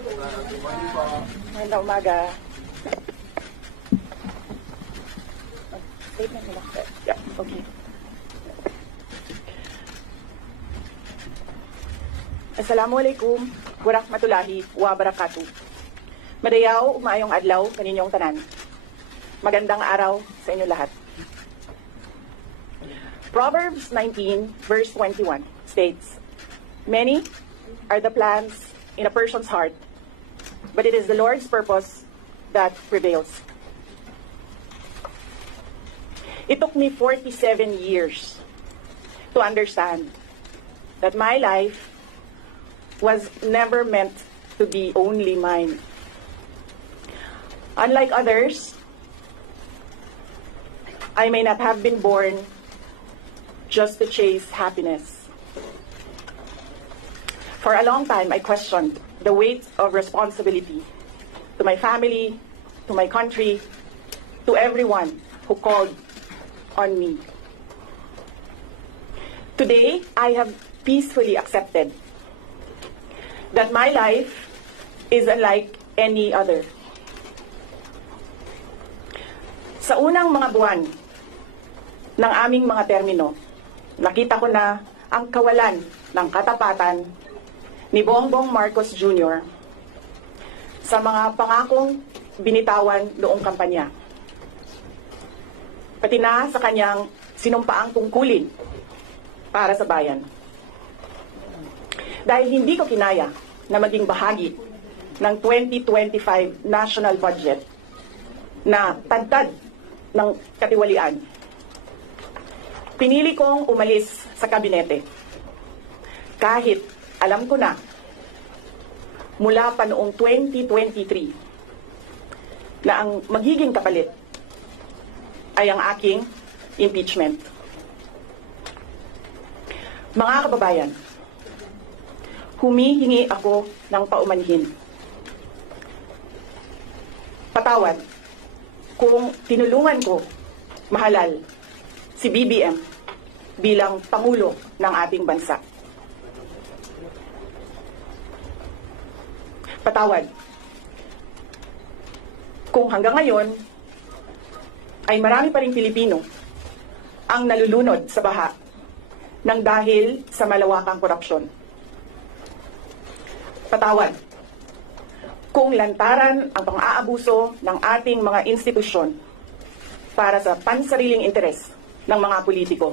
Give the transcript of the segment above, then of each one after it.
Magandang umaga. Statement nila. Yeah, okay. Assalamualaikum warahmatullahi wabarakatuh. Madayaw, umayong adlaw, kaninyong tanan. Magandang araw sa inyo lahat. Proverbs 19 verse 21 states, "Many are the plans in a person's heart, but it is the Lord's purpose that prevails." It took me 47 years to understand that my life was never meant to be only mine. Unlike others, I may not have been born just to chase happiness. For a long time, I questioned the weight of responsibility to my family, to my country, to everyone who called on me. Today, I have peacefully accepted that my life is unlike any other. Sa unang mga buwan ng aming mga termino, nakita ko na ang kawalan ng katapatan ni Bongbong Marcos Jr. sa mga pangakong binitawan noong kampanya, pati na sa kanyang sinumpaang tungkulin para sa bayan. Dahil hindi ko kinaya na maging bahagi ng 2025 national budget na tantad ng katiwalian, pinili kong umalis sa kabinete kahit alam ko na mula pa noong 2023 na ang magiging kapalit ay ang aking impeachment. Mga kababayan, humihingi ako ng paumanhin. Patawad kung tinulungan ko mahalal si BBM bilang Pangulo ng ating bansa. Patawad kung hanggang ngayon ay marami pa ring Pilipino ang nalulunod sa baha ng dahil sa malawakang korupsyon. Patawad kung lantaran ang pang-aabuso ng ating mga institusyon para sa pansariling interes ng mga politiko.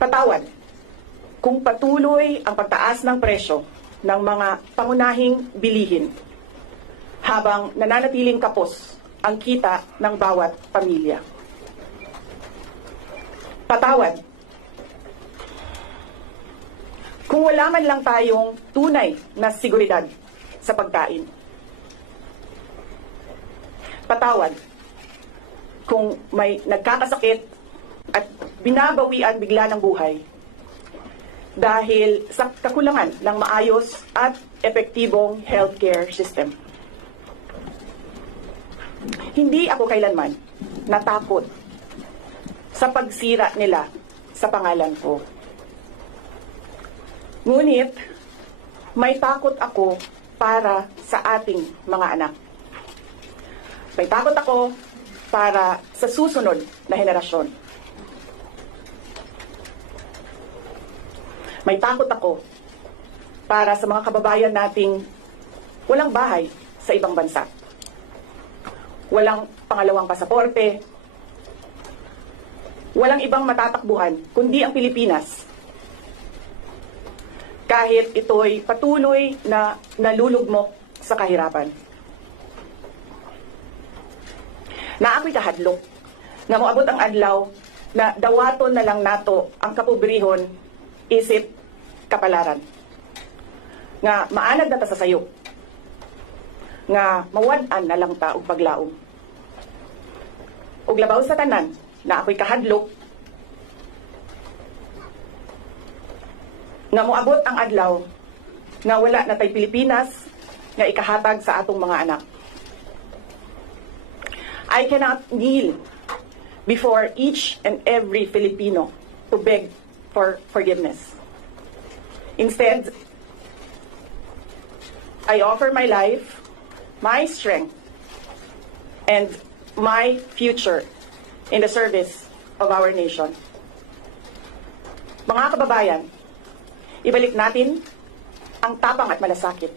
Patawad kung patuloy ang pagtaas ng presyo ng mga pangunahing bilihin habang nananatiling kapos ang kita ng bawat pamilya. Patawad kung wala man lang tayong tunay na seguridad sa pagkain. Patawad kung may nagkakasakit at binabawian bigla ng buhay dahil sa kakulangan ng maayos at epektibong healthcare system. Hindi ako kailanman natakot sa pagsira nila sa pangalan ko. Ngunit, may takot ako para sa ating mga anak. May takot ako para sa susunod na henerasyon. May takot ako para sa mga kababayan nating walang bahay sa ibang bansa. Walang pangalawang pasaporte. Walang ibang matatakbuhan kundi ang Pilipinas. Kahit ito'y patuloy na nalulugmok sa kahirapan. Na ako'y kahadlok, nga moabot ang adlaw na dawaton na lang nato ang kapobrihon isip kapalaran. Nga maanad na ta sa sayo. Nga mawad-an na lang ta og paglaom. Og labaw sa tanan na ako'y kahadlok, nga moabot ang adlaw nga wala na tay Pilipinas nga ikahatag sa atong mga anak. I cannot kneel before each and every Filipino to beg for forgiveness. Instead, I offer my life, my strength, and my future in the service of our nation. Mga kababayan, ibalik natin ang tapang at malasakit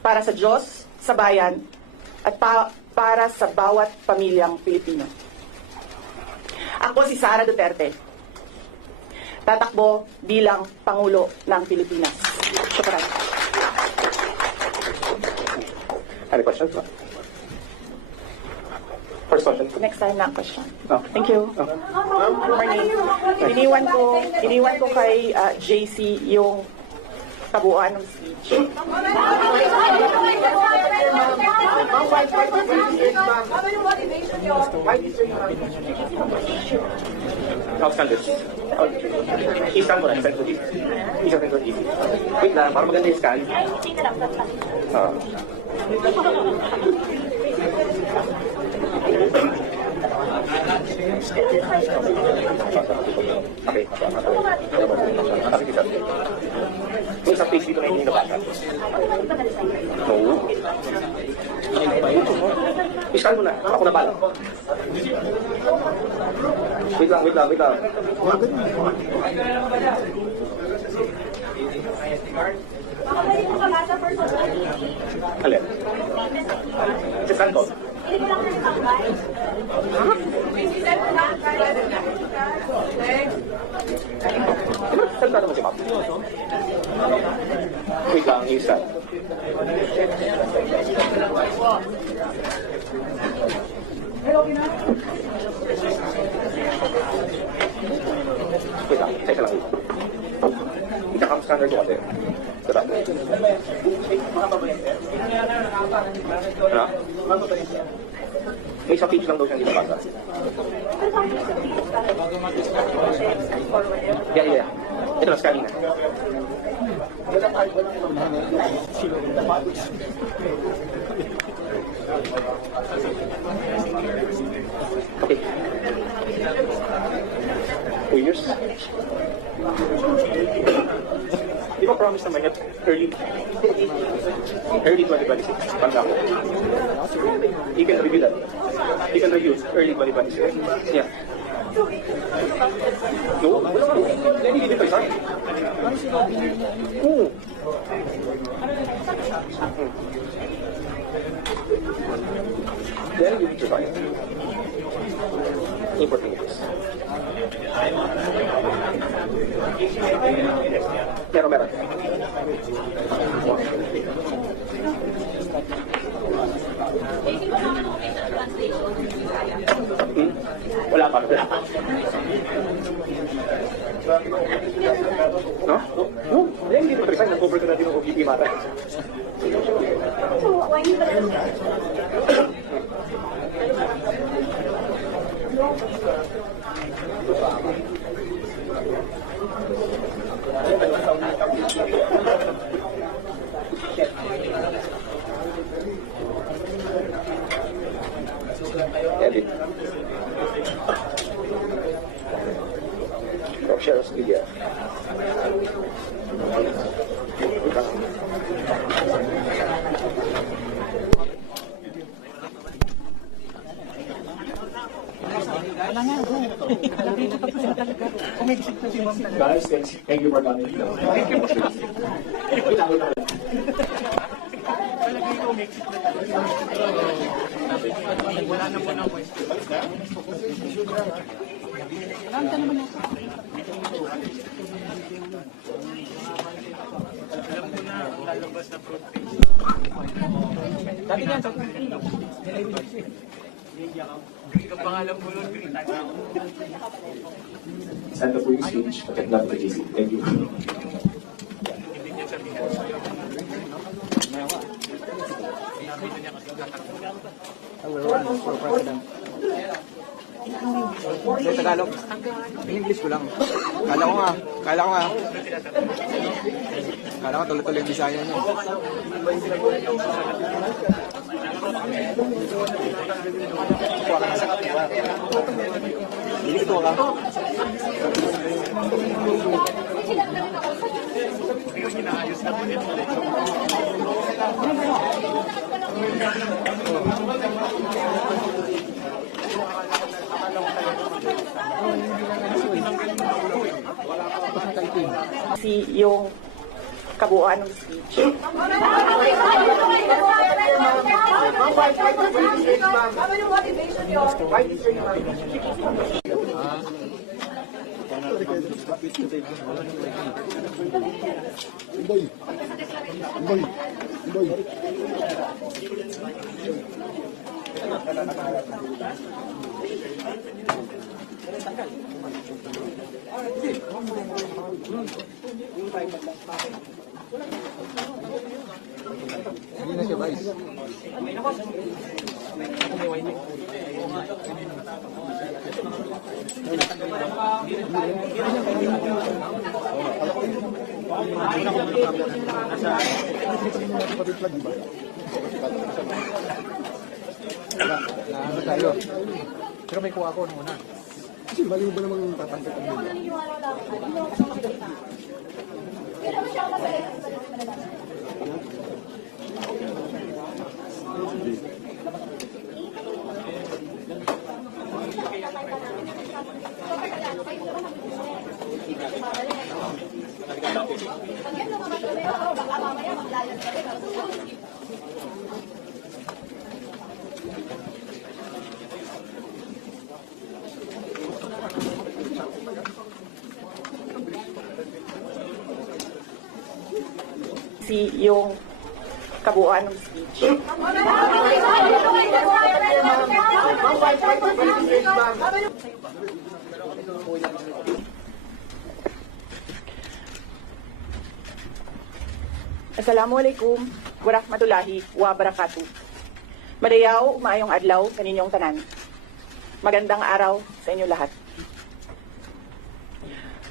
para sa Diyos, sa bayan, at para sa bawat pamilyang Pilipino. Ako si Sara Duterte, tatakbo bilang Pangulo ng Pilipinas. Shukran. Any questions? First question. Next time na question. Oh. Thank you. Oh. Good morning. Iniwan ko kay JC yung tabuan ng speech. Outstanding. Isang mo na, isang easy. Wait lang, para maganda yung scan. Okay. Sige, sir. May isang page dito na hindi nabasa. No. Iskan mo na. Ako na bala. Wait lang. Alin? Si Santos. Salta naman si Ma'am. Wait lang, isa. Wait lang, isa lang. Ika-cam scanner ko kasi. Sarap. Ano? May isang page lang daw siyang dinabasa. Yeah. Ito na, scanning na. Okay. 2 years. Di ba promise naman yun early 2026? Pagka ako. You can review that. You can review early 2026. Yeah. No? Wala ka. Hindi dito isa. Oo. Then you need to try it. Important is. Meron. Wala pa. No? No? Hindi mo resign. Nag-cover ka natin ng OPP mata. Edit. Share us media. Guys, thank you for coming. Thank you. Send the police speech, but not the GC. Thank you. Sa Tagalog. English ko lang. Kala ko nga. Kala ko tuloy-tuloy yung Bisaya niya. Hindi ito ka. yung kabuuan ng speech. Hindi na siya, Vice. Ano tayo? Pero may kuha ko nung una. Kasi mali ba namang tatanggap ang nila? Yung kabuuan ng speech. Assalamualaikum warahmatullahi wabarakatuh. Madayaw, maayong adlaw kaninyong tanan. Magandang araw sa inyo lahat.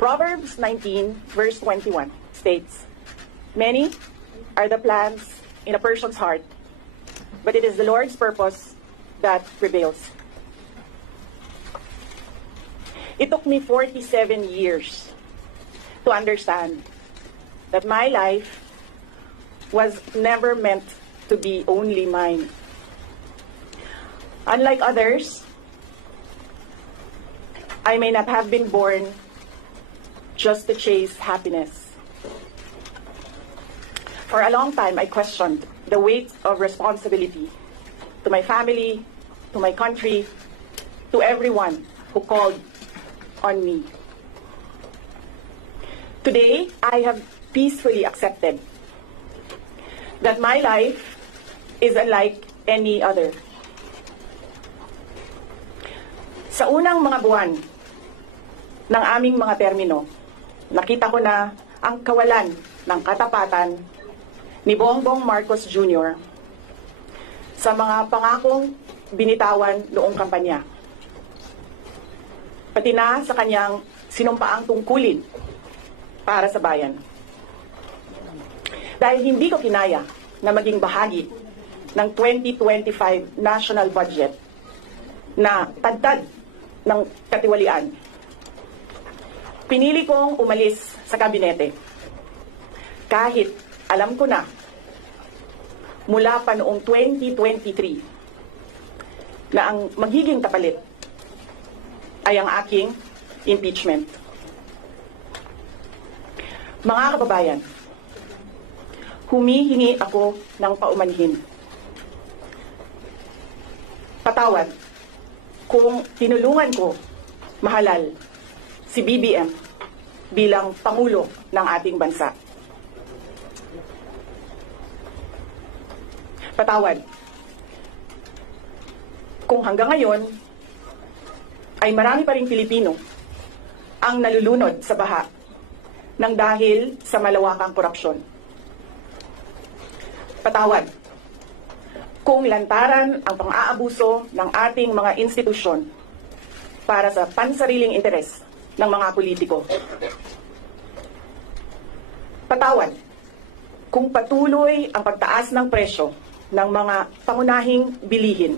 Proverbs 19 verse 21 states, "Many are the plans in a person's heart, but it is the Lord's purpose that prevails." It took me 47 years to understand that my life was never meant to be only mine. Unlike others, I may not have been born just to chase happiness. For a long time, I questioned the weight of responsibility to my family, to my country, to everyone who called on me. Today, I have peacefully accepted that my life is unlike any other. Sa unang mga buwan ng aming mga termino, nakita ko na ang kawalan ng katapatan ni Bongbong Marcos Jr. sa mga pangakong binitawan noong kampanya, pati na sa kanyang sinumpaang tungkulin para sa bayan. Dahil hindi ko kinaya na maging bahagi ng 2025 national budget na tagtad ng katiwalian, pinili kong umalis sa kabinete. Kahit alam ko na mula pa noong 2023 na ang magiging kapalit ay ang aking impeachment. Mga kababayan, humihingi ako ng paumanhin. Patawad kung tinulungan ko mahalal si BBM bilang Pangulo ng ating bansa. Patawad kung hanggang ngayon ay marami pa ring Pilipino ang nalulunod sa baha ng dahil sa malawakang korupsyon. Patawad kung lantaran ang pang-aabuso ng ating mga institusyon para sa pansariling interes ng mga politiko. Patawad kung patuloy ang pagtaas ng presyo ng mga pangunahing bilihin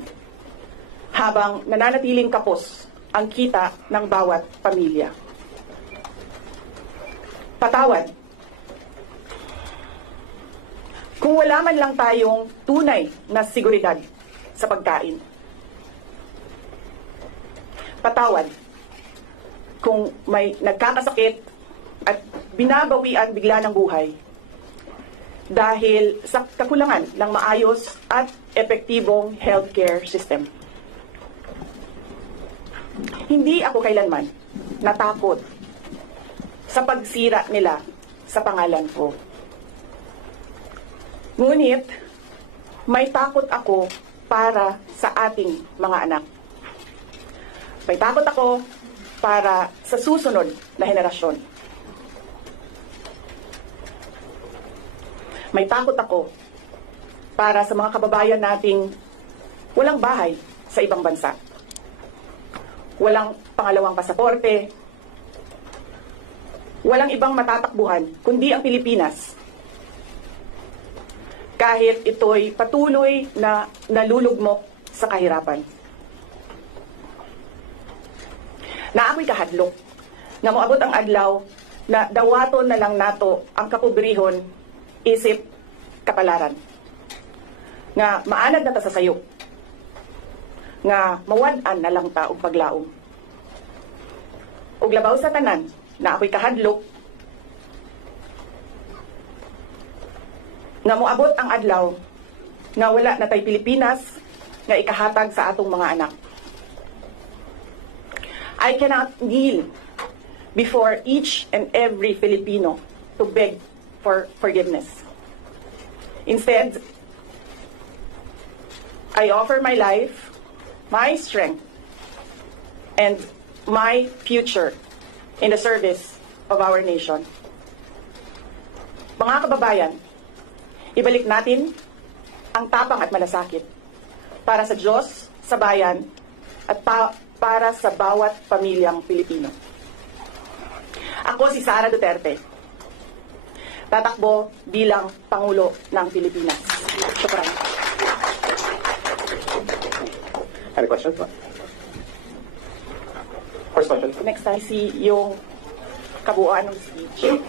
habang nananatiling kapos ang kita ng bawat pamilya. Patawad kung wala man lang tayong tunay na seguridad sa pagkain. Patawad kung may nagkakasakit at binabawian bigla ng buhay dahil sa kakulangan ng maayos at epektibong healthcare system. Hindi ako kailanman natakot sa pagsira nila sa pangalan ko. Ngunit, may takot ako para sa ating mga anak. May takot ako para sa susunod na henerasyon. May takot ako para sa mga kababayan nating walang bahay sa ibang bansa. Walang pangalawang pasaporte, walang ibang matatakbuhan kundi ang Pilipinas. Kahit ito'y patuloy na nalulugmok sa kahirapan. Na ako'y kahadlok na moabot ang adlaw na dawaton na lang nato ang kapobrehon isip kapalaran. Nga maanad na ta sa sayop. Nga mawad-an na lang ta og paglaom. Ug labaw sa tanan na ako'y kahadlok na moabot ang adlaw na wala na tay Pilipinas nga ikahatag sa atong mga anak. I cannot kneel before each and every Filipino to beg for forgiveness. Instead, I offer my life, my strength, and my future in the service of our nation. Mga kababayan, ibalik natin ang tapang at malasakit para sa Diyos, sa bayan, at para sa bawat pamilyang Pilipino. Ako si Sara Duterte. Tatakbo bilang Pangulo ng Pilipinas. Shukran. Any questions? First question. Next I see yung kabuuan ng speech.